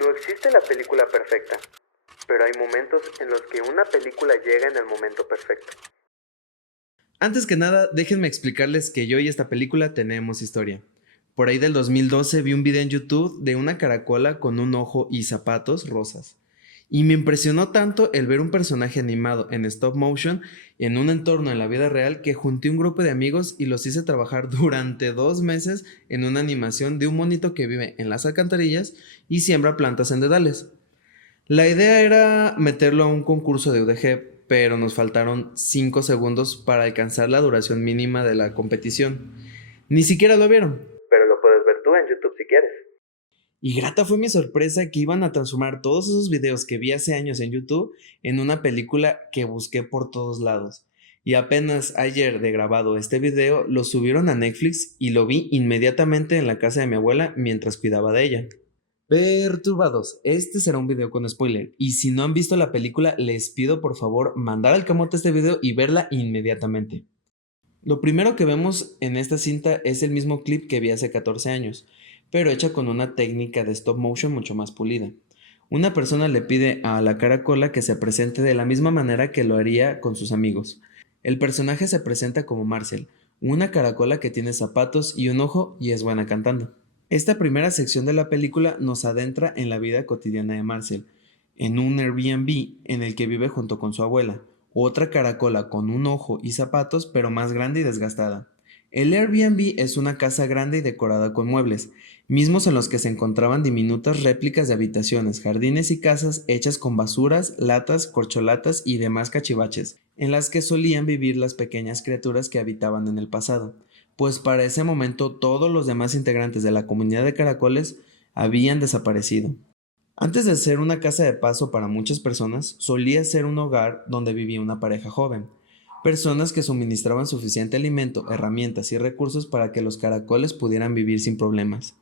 No existe la película perfecta, pero hay momentos en los que una película llega en el momento perfecto. Antes que nada, déjenme explicarles que yo y esta película tenemos historia. Por ahí del 2012 vi un video en YouTube de una caracola con un ojo y zapatos rosas. Y me impresionó tanto el ver un personaje animado en stop motion en un entorno en la vida real que junté un grupo de amigos y los hice trabajar durante 2 meses en una animación de un monito que vive en las alcantarillas y siembra plantas en dedales. La idea era meterlo a un concurso de UDG, pero nos faltaron 5 segundos para alcanzar la duración mínima de la competición. Ni siquiera lo vieron. Pero lo puedes ver tú en YouTube si quieres. Y grata fue mi sorpresa que iban a transformar todos esos videos que vi hace años en YouTube en una película que busqué por todos lados. Y apenas ayer de grabado este video lo subieron a Netflix y lo vi inmediatamente en la casa de mi abuela mientras cuidaba de ella. Perturbados, este será un video con spoiler y si no han visto la película les pido por favor mandar al camote este video y verla inmediatamente. Lo primero que vemos en esta cinta es el mismo clip que vi hace 14 años, pero hecha con una técnica de stop motion mucho más pulida. Una persona le pide a la caracola que se presente de la misma manera que lo haría con sus amigos. El personaje se presenta como Marcel, una caracola que tiene zapatos y un ojo y es buena cantando. Esta primera sección de la película nos adentra en la vida cotidiana de Marcel, en un Airbnb en el que vive junto con su abuela, otra caracola con un ojo y zapatos pero más grande y desgastada. El Airbnb es una casa grande y decorada con muebles, mismos en los que se encontraban diminutas réplicas de habitaciones, jardines y casas hechas con basuras, latas, corcholatas y demás cachivaches, en las que solían vivir las pequeñas criaturas que habitaban en el pasado, pues para ese momento todos los demás integrantes de la comunidad de caracoles habían desaparecido. Antes de ser una casa de paso para muchas personas, solía ser un hogar donde vivía una pareja joven, personas que suministraban suficiente alimento, herramientas y recursos para que los caracoles pudieran vivir sin problemas.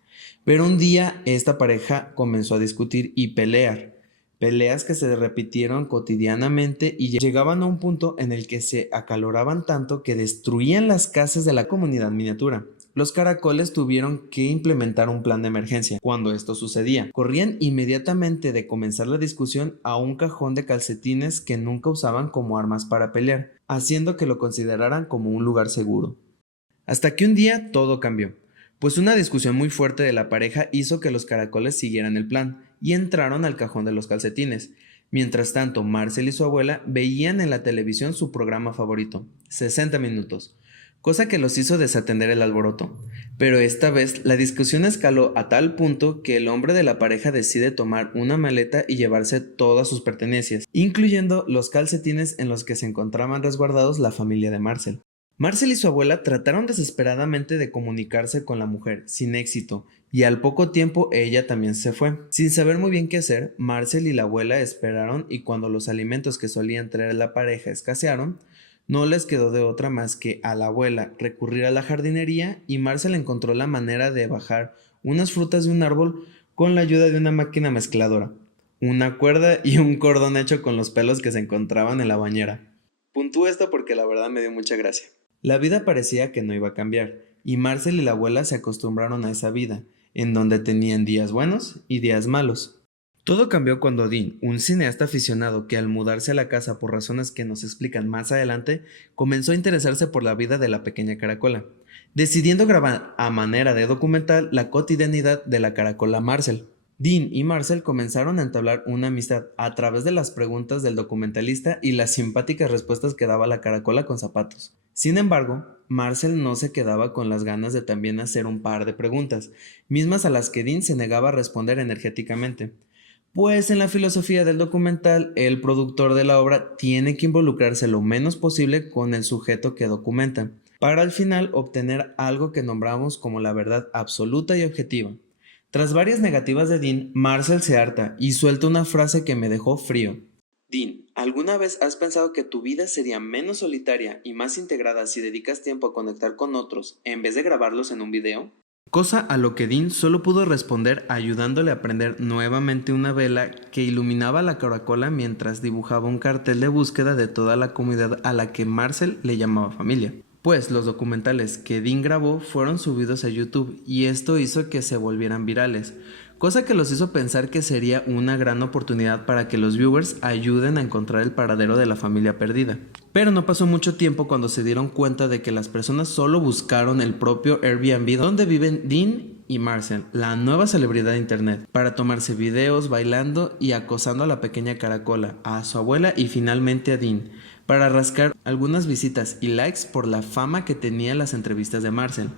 Pero un día esta pareja comenzó a discutir y peleas que se repitieron cotidianamente y llegaban a un punto en el que se acaloraban tanto que destruían las casas de la comunidad miniatura. Los caracoles tuvieron que implementar un plan de emergencia. Cuando esto sucedía, corrían inmediatamente de comenzar la discusión a un cajón de calcetines que nunca usaban como armas para pelear, haciendo que lo consideraran como un lugar seguro. Hasta que un día todo cambió, pues una discusión muy fuerte de la pareja hizo que los caracoles siguieran el plan y entraron al cajón de los calcetines. Mientras tanto, Marcel y su abuela veían en la televisión su programa favorito, 60 minutos, cosa que los hizo desatender el alboroto. Pero esta vez la discusión escaló a tal punto que el hombre de la pareja decide tomar una maleta y llevarse todas sus pertenencias, incluyendo los calcetines en los que se encontraban resguardados la familia de Marcel. Marcel y su abuela trataron desesperadamente de comunicarse con la mujer, sin éxito, y al poco tiempo ella también se fue. Sin saber muy bien qué hacer, Marcel y la abuela esperaron y cuando los alimentos que solían traer la pareja escasearon, no les quedó de otra más que a la abuela recurrir a la jardinería y Marcel encontró la manera de bajar unas frutas de un árbol con la ayuda de una máquina mezcladora, una cuerda y un cordón hecho con los pelos que se encontraban en la bañera. Puntúo esto porque la verdad me dio mucha gracia. La vida parecía que no iba a cambiar, y Marcel y la abuela se acostumbraron a esa vida, en donde tenían días buenos y días malos. Todo cambió cuando Dean, un cineasta aficionado que al mudarse a la casa por razones que nos explican más adelante, comenzó a interesarse por la vida de la pequeña caracola, decidiendo grabar a manera de documental la cotidianidad de la caracola Marcel. Dean y Marcel comenzaron a entablar una amistad a través de las preguntas del documentalista y las simpáticas respuestas que daba la caracola con zapatos. Sin embargo, Marcel no se quedaba con las ganas de también hacer un par de preguntas, mismas a las que Dean se negaba a responder energéticamente. Pues en la filosofía del documental, el productor de la obra tiene que involucrarse lo menos posible con el sujeto que documenta, para al final obtener algo que nombramos como la verdad absoluta y objetiva. Tras varias negativas de Dean, Marcel se harta y suelta una frase que me dejó frío. Dean, ¿alguna vez has pensado que tu vida sería menos solitaria y más integrada si dedicas tiempo a conectar con otros en vez de grabarlos en un video? Cosa a lo que Dean solo pudo responder ayudándole a prender nuevamente una vela que iluminaba la caracola mientras dibujaba un cartel de búsqueda de toda la comunidad a la que Marcel le llamaba familia. Pues los documentales que Dean grabó fueron subidos a YouTube y esto hizo que se volvieran virales, cosa que los hizo pensar que sería una gran oportunidad para que los viewers ayuden a encontrar el paradero de la familia perdida. Pero no pasó mucho tiempo cuando se dieron cuenta de que las personas solo buscaron el propio Airbnb donde viven Dean y Marcel, la nueva celebridad de internet, para tomarse videos bailando y acosando a la pequeña caracola, a su abuela y finalmente a Dean, para rascar algunas visitas y likes por la fama que tenía las entrevistas de Marcel.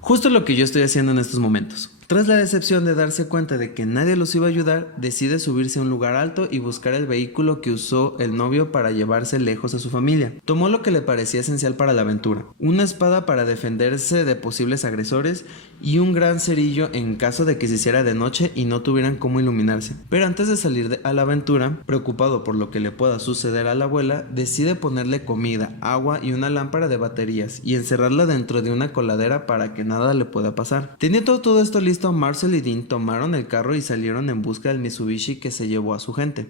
Justo lo que yo estoy haciendo en estos momentos. Tras la decepción de darse cuenta de que nadie los iba a ayudar, decide subirse a un lugar alto y buscar el vehículo que usó el novio para llevarse lejos a su familia. Tomó lo que le parecía esencial para la aventura: una espada para defenderse de posibles agresores y un gran cerillo en caso de que se hiciera de noche y no tuvieran cómo iluminarse. Pero antes de salir a la aventura, preocupado por lo que le pueda suceder a la abuela, decide ponerle comida, agua y una lámpara de baterías y encerrarla dentro de una coladera para que nada le pueda pasar. Teniendo todo esto listo, Marcel y Dean tomaron el carro y salieron en busca del Mitsubishi que se llevó a su gente.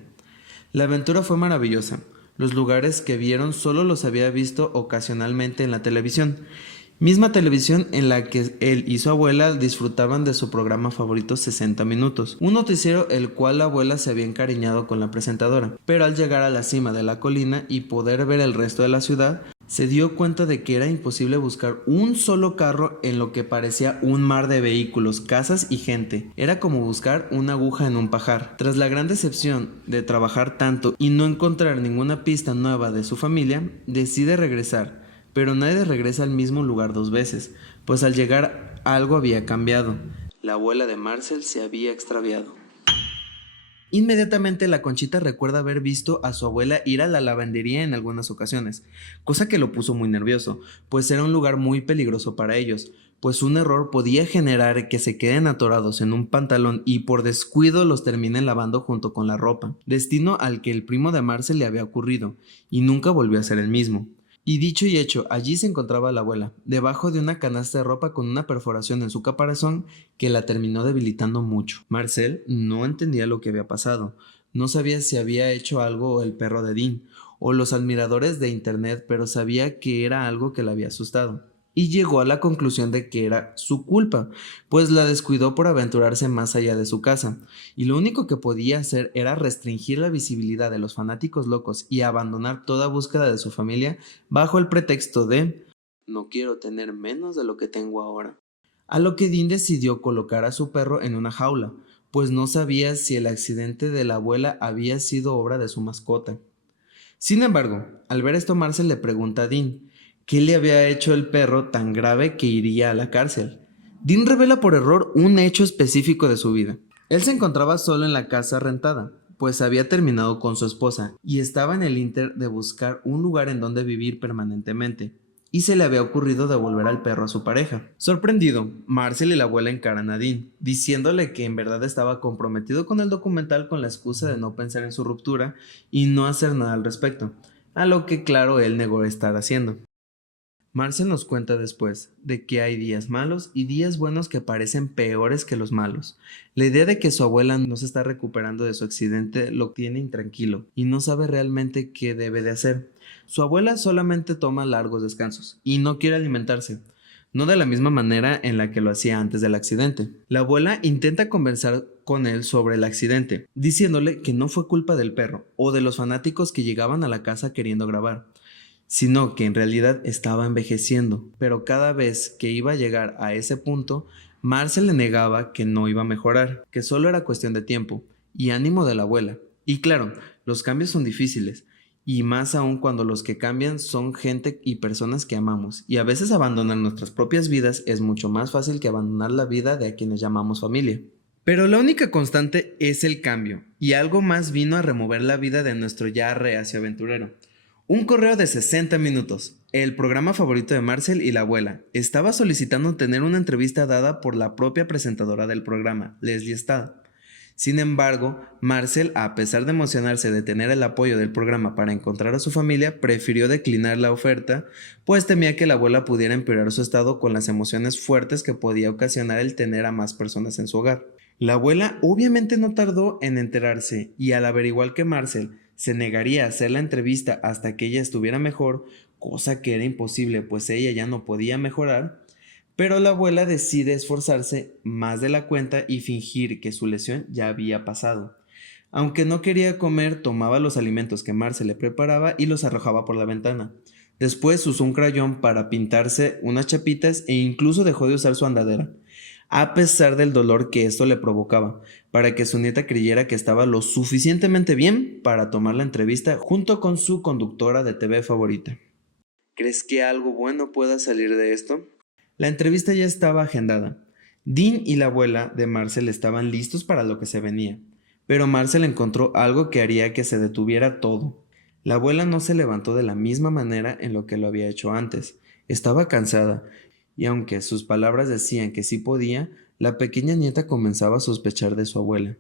La aventura fue maravillosa. Los lugares que vieron solo los había visto ocasionalmente en la televisión. Misma televisión en la que él y su abuela disfrutaban de su programa favorito 60 Minutos, un noticiero el cual la abuela se había encariñado con la presentadora. Pero al llegar a la cima de la colina y poder ver el resto de la ciudad, se dio cuenta de que era imposible buscar un solo carro en lo que parecía un mar de vehículos, casas y gente. Era como buscar una aguja en un pajar. Tras la gran decepción de trabajar tanto y no encontrar ninguna pista nueva de su familia, decide regresar. Pero nadie regresa al mismo lugar dos veces, pues al llegar algo había cambiado. La abuela de Marcel se había extraviado. Inmediatamente la Conchita recuerda haber visto a su abuela ir a la lavandería en algunas ocasiones, cosa que lo puso muy nervioso, pues era un lugar muy peligroso para ellos, pues un error podía generar que se queden atorados en un pantalón y por descuido los terminen lavando junto con la ropa, destino al que el primo de Marcel le había ocurrido, y nunca volvió a ser el mismo. Y dicho y hecho, allí se encontraba la abuela, debajo de una canasta de ropa con una perforación en su caparazón que la terminó debilitando mucho. Marcel no entendía lo que había pasado. No sabía si había hecho algo el perro de Dean o los admiradores de internet, pero sabía que era algo que la había asustado. Y llegó a la conclusión de que era su culpa, pues la descuidó por aventurarse más allá de su casa, y lo único que podía hacer era restringir la visibilidad de los fanáticos locos y abandonar toda búsqueda de su familia bajo el pretexto de "no quiero tener menos de lo que tengo ahora". A lo que Dean decidió colocar a su perro en una jaula, pues no sabía si el accidente de la abuela había sido obra de su mascota. Sin embargo, al ver esto, Marcel le pregunta a Dean qué le había hecho el perro tan grave que iría a la cárcel. Dean revela por error un hecho específico de su vida. Él se encontraba solo en la casa rentada, pues había terminado con su esposa y estaba en el ínter de buscar un lugar en donde vivir permanentemente, y se le había ocurrido devolver al perro a su pareja. Sorprendido, Marcel y la abuela encaran a Dean, diciéndole que en verdad estaba comprometido con el documental con la excusa de no pensar en su ruptura y no hacer nada al respecto, a lo que claro él negó estar haciendo. Marcel nos cuenta después de que hay días malos y días buenos que parecen peores que los malos. La idea de que su abuela no se está recuperando de su accidente lo tiene intranquilo y no sabe realmente qué debe de hacer. Su abuela solamente toma largos descansos y no quiere alimentarse, no de la misma manera en la que lo hacía antes del accidente. La abuela intenta conversar con él sobre el accidente, diciéndole que no fue culpa del perro o de los fanáticos que llegaban a la casa queriendo grabar, sino que en realidad estaba envejeciendo, pero cada vez que iba a llegar a ese punto, Marcel le negaba que no iba a mejorar, que solo era cuestión de tiempo y ánimo de la abuela. Y claro, los cambios son difíciles, y más aún cuando los que cambian son gente y personas que amamos, y a veces abandonar nuestras propias vidas es mucho más fácil que abandonar la vida de a quienes llamamos familia. Pero la única constante es el cambio, y algo más vino a remover la vida de nuestro ya reacio aventurero. Un correo de 60 minutos, el programa favorito de Marcel y la abuela, estaba solicitando tener una entrevista dada por la propia presentadora del programa, Leslie Stahl. Sin embargo, Marcel, a pesar de emocionarse de tener el apoyo del programa para encontrar a su familia, prefirió declinar la oferta, pues temía que la abuela pudiera empeorar su estado con las emociones fuertes que podía ocasionar el tener a más personas en su hogar. La abuela obviamente no tardó en enterarse y al averiguar que Marcel se negaría a hacer la entrevista hasta que ella estuviera mejor, cosa que era imposible pues ella ya no podía mejorar, Pero la abuela decide esforzarse más de la cuenta y fingir que su lesión ya había pasado. Aunque no quería comer, tomaba los alimentos que Marcel le preparaba y los arrojaba por la ventana. Después usó un crayón para pintarse unas chapitas e incluso dejó de usar su andadera, a pesar del dolor que esto le provocaba, para que su nieta creyera que estaba lo suficientemente bien para tomar la entrevista junto con su conductora de TV favorita. ¿Crees que algo bueno pueda salir de esto? La entrevista ya estaba agendada. Dean y la abuela de Marcel estaban listos para lo que se venía, pero Marcel encontró algo que haría que se detuviera todo. La abuela no se levantó de la misma manera en lo que lo había hecho antes. Estaba cansada, y aunque sus palabras decían que sí podía, la pequeña nieta comenzaba a sospechar de su abuela.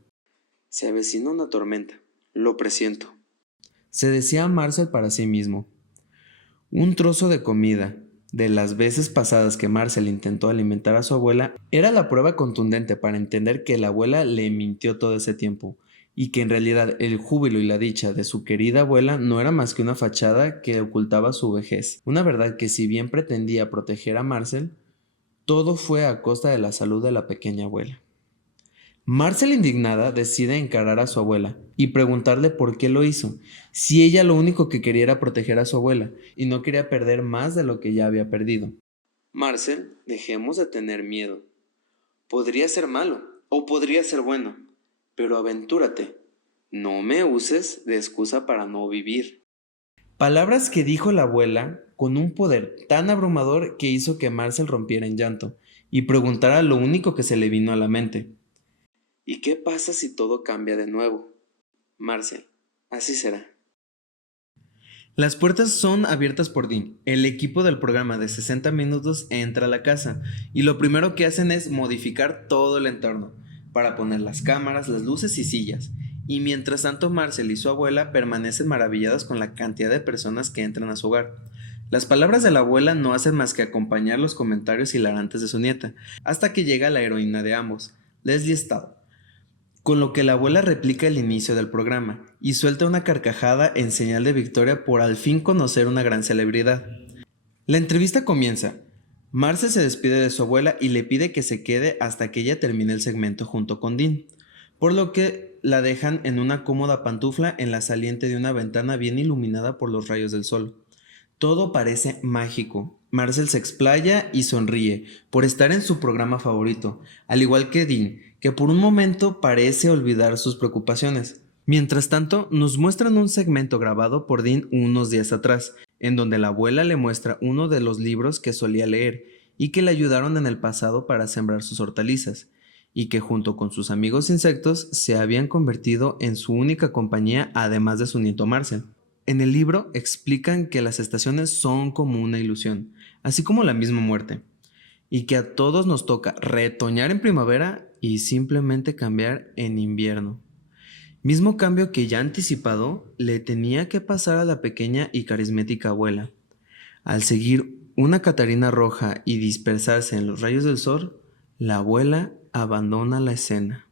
Se avecina una tormenta, lo presiento, se decía a Marcel para sí mismo. Un trozo de comida, de las veces pasadas que Marcel intentó alimentar a su abuela, era la prueba contundente para entender que la abuela le mintió todo ese tiempo, y que en realidad el júbilo y la dicha de su querida abuela no era más que una fachada que ocultaba su vejez. Una verdad que, si bien pretendía proteger a Marcel, todo fue a costa de la salud de la pequeña abuela. Marcel, indignada, decide encarar a su abuela y preguntarle por qué lo hizo, si ella lo único que quería era proteger a su abuela y no quería perder más de lo que ya había perdido. Marcel, dejemos de tener miedo. Podría ser malo o podría ser bueno, pero aventúrate. No me uses de excusa para no vivir. Palabras que dijo la abuela con un poder tan abrumador que hizo que Marcel rompiera en llanto y preguntara lo único que se le vino a la mente. ¿Y qué pasa si todo cambia de nuevo? Marcel, así será. Las puertas son abiertas por Dean. El equipo del programa de 60 minutos entra a la casa y lo primero que hacen es modificar todo el entorno para poner las cámaras, las luces y sillas. Y mientras tanto, Marcel y su abuela permanecen maravilladas con la cantidad de personas que entran a su hogar. Las palabras de la abuela no hacen más que acompañar los comentarios hilarantes de su nieta, hasta que llega la heroína de ambos, Leslie Stahl, con lo que la abuela replica el inicio del programa y suelta una carcajada en señal de victoria por al fin conocer una gran celebridad. La entrevista comienza. Marcel se despide de su abuela y le pide que se quede hasta que ella termine el segmento junto con Dean, por lo que la dejan en una cómoda pantufla en la saliente de una ventana bien iluminada por los rayos del sol. Todo parece mágico. Marcel se explaya y sonríe por estar en su programa favorito, al igual que Dean, que por un momento parece olvidar sus preocupaciones. Mientras tanto, nos muestran un segmento grabado por Dean unos días atrás, en donde la abuela le muestra uno de los libros que solía leer y que le ayudaron en el pasado para sembrar sus hortalizas, y que junto con sus amigos insectos se habían convertido en su única compañía además de su nieto Marcel. En el libro explican que las estaciones son como una ilusión, así como la misma muerte, y que a todos nos toca retoñar en primavera y simplemente cambiar en invierno. Mismo cambio que ya anticipado le tenía que pasar a la pequeña y carismática abuela. Al seguir una Catarina roja y dispersarse en los rayos del sol, la abuela abandona la escena.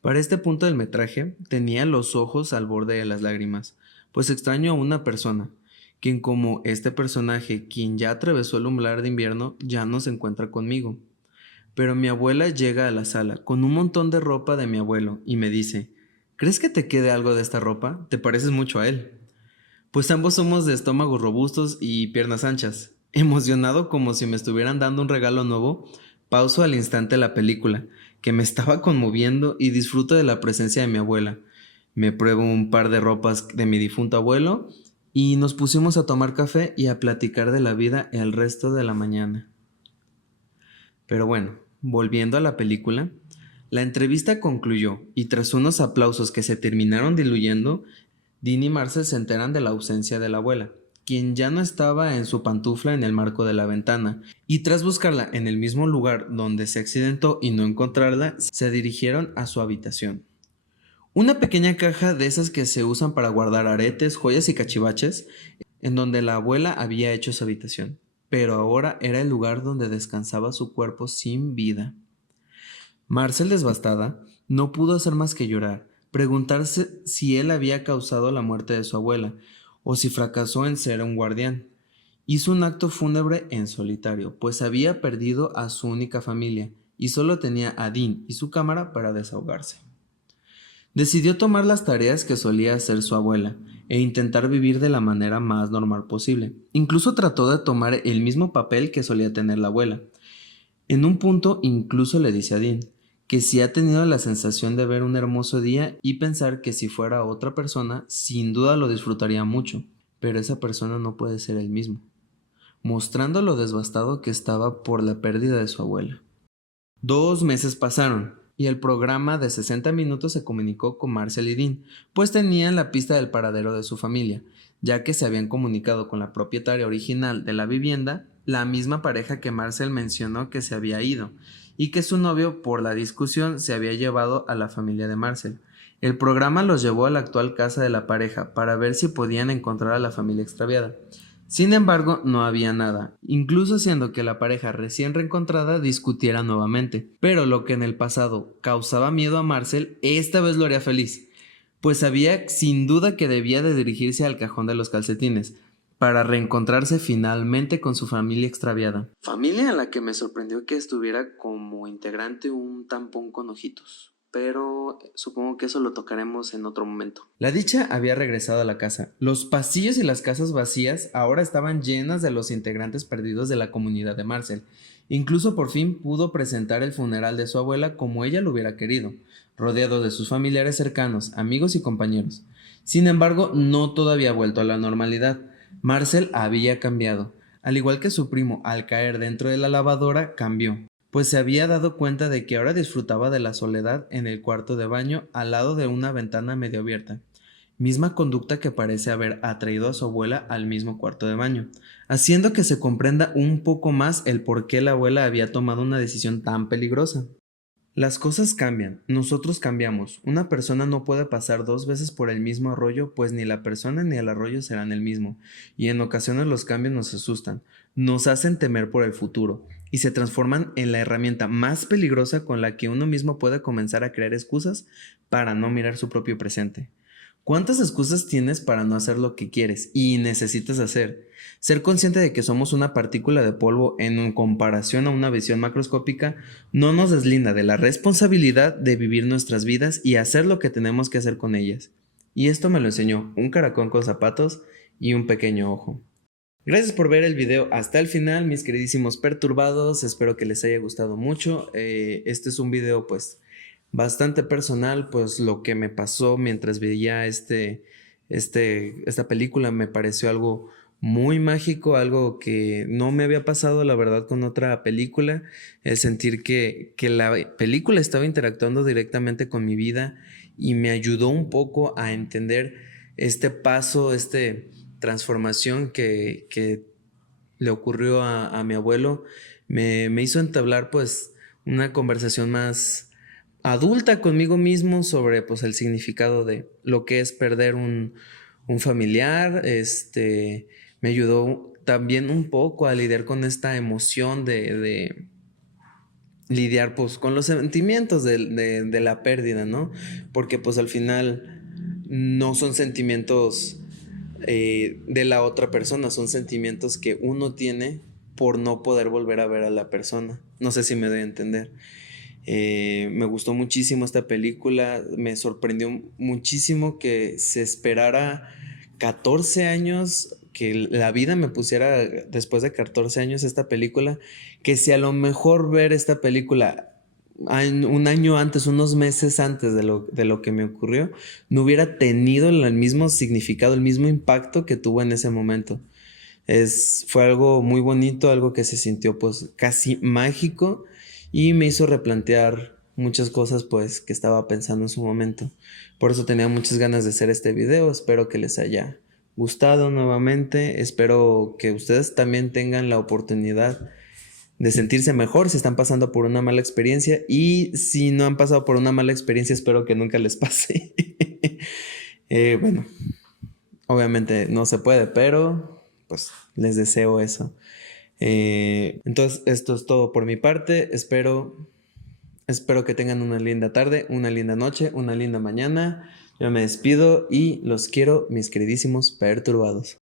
Para este punto del metraje tenía los ojos al borde de las lágrimas, pues extraño a una persona, quien como este personaje, quien ya atravesó el umbral de invierno, ya no se encuentra conmigo. Pero mi abuela llega a la sala con un montón de ropa de mi abuelo y me dice, ¿crees que te quede algo de esta ropa? Te pareces mucho a él. Pues ambos somos de estómagos robustos y piernas anchas. Emocionado como si me estuvieran dando un regalo nuevo, pauso al instante la película, que me estaba conmoviendo, y disfruto de la presencia de mi abuela. Me pruebo un par de ropas de mi difunto abuelo y nos pusimos a tomar café y a platicar de la vida el resto de la mañana. Pero bueno, volviendo a la película, la entrevista concluyó y tras unos aplausos que se terminaron diluyendo, Dean y Marcel se enteran de la ausencia de la abuela, quien ya no estaba en su pantufla en el marco de la ventana, y tras buscarla en el mismo lugar donde se accidentó y no encontrarla, se dirigieron a su habitación. Una pequeña caja de esas que se usan para guardar aretes, joyas y cachivaches, en donde la abuela había hecho su habitación, pero ahora era el lugar donde descansaba su cuerpo sin vida. Marcel, devastada, no pudo hacer más que llorar, preguntarse si él había causado la muerte de su abuela, o si fracasó en ser un guardián, Hizo un acto fúnebre en solitario, pues había perdido a su única familia y solo tenía a Dean y su cámara para desahogarse. Decidió tomar las tareas que solía hacer su abuela e intentar vivir de la manera más normal posible. Incluso trató de tomar el mismo papel que solía tener la abuela. En un punto incluso le dice a Dean que si ha tenido la sensación de ver un hermoso día y pensar que si fuera otra persona, sin duda lo disfrutaría mucho, pero esa persona no puede ser el mismo, mostrando lo devastado que estaba por la pérdida de su abuela. 2 meses pasaron y el programa de 60 minutos se comunicó con Marcel y Dean, pues tenían la pista del paradero de su familia, ya que se habían comunicado con la propietaria original de la vivienda, la misma pareja que Marcel mencionó que se había ido, y que su novio, por la discusión, se había llevado a la familia de Marcel. El programa los llevó a la actual casa de la pareja para ver si podían encontrar a la familia extraviada. Sin embargo, no había nada, incluso siendo que la pareja recién reencontrada discutiera nuevamente. Pero lo que en el pasado causaba miedo a Marcel, esta vez lo haría feliz, pues sabía sin duda que debía de dirigirse al cajón de los calcetines, para reencontrarse finalmente con su familia extraviada. Familia a la que me sorprendió que estuviera como integrante un tampón con ojitos, pero supongo que eso lo tocaremos en otro momento. La dicha había regresado a la casa. Los pasillos y las casas vacías ahora estaban llenas de los integrantes perdidos de la comunidad de Marcel. Incluso por fin pudo presentar el funeral de su abuela como ella lo hubiera querido, rodeado de sus familiares cercanos, amigos y compañeros. Sin embargo, no todo había vuelto a la normalidad. Marcel había cambiado. Al igual que su primo, al caer dentro de la lavadora, cambió, pues se había dado cuenta de que ahora disfrutaba de la soledad en el cuarto de baño al lado de una ventana medio abierta, misma conducta que parece haber atraído a su abuela al mismo cuarto de baño, haciendo que se comprenda un poco más el por qué la abuela había tomado una decisión tan peligrosa. Las cosas cambian, nosotros cambiamos. Una persona no puede pasar 2 veces por el mismo arroyo, pues ni la persona ni el arroyo serán el mismo, y en ocasiones los cambios nos asustan, nos hacen temer por el futuro, y se transforman en la herramienta más peligrosa con la que uno mismo puede comenzar a crear excusas para no mirar su propio presente. ¿Cuántas excusas tienes para no hacer lo que quieres y necesitas hacer? Ser consciente de que somos una partícula de polvo en comparación a una visión macroscópica no nos deslinda de la responsabilidad de vivir nuestras vidas y hacer lo que tenemos que hacer con ellas. Y esto me lo enseñó un caracol con zapatos y un pequeño ojo. Gracias por ver el video hasta el final, mis queridísimos perturbados. Espero que les haya gustado mucho. Este es un video pues bastante personal, pues lo que me pasó mientras veía esta película me pareció algo muy mágico, algo que no me había pasado la verdad con otra película, el sentir que la película estaba interactuando directamente con mi vida y me ayudó un poco a entender este paso, transformación que le ocurrió a mi abuelo, me hizo entablar pues una conversación más adulta conmigo mismo sobre pues el significado de lo que es perder un familiar. Me ayudó también un poco a lidiar con esta emoción de lidiar pues con los sentimientos de la pérdida, ¿no? Porque pues al final no son sentimientos de la otra persona, son sentimientos que uno tiene por no poder volver a ver a la persona. No sé si me doy a entender. Me gustó muchísimo esta película, me sorprendió muchísimo que se esperara 14 años, que la vida me pusiera después de 14 años esta película, que si a lo mejor ver esta película un año antes, unos meses antes de lo que me ocurrió, no hubiera tenido el mismo significado, el mismo impacto que tuvo en ese momento. Fue algo muy bonito, algo que se sintió pues casi mágico y me hizo replantear muchas cosas pues que estaba pensando en su momento. Por eso tenía muchas ganas de hacer este video. Espero que les haya gustado nuevamente. Espero que ustedes también tengan la oportunidad de sentirse mejor si están pasando por una mala experiencia, y si no han pasado por una mala experiencia, espero que nunca les pase. Bueno, obviamente no se puede, pero pues les deseo eso. Entonces esto es todo por mi parte. Espero que tengan una linda tarde, una linda noche, una linda mañana. Yo me despido y los quiero, mis queridísimos perturbados.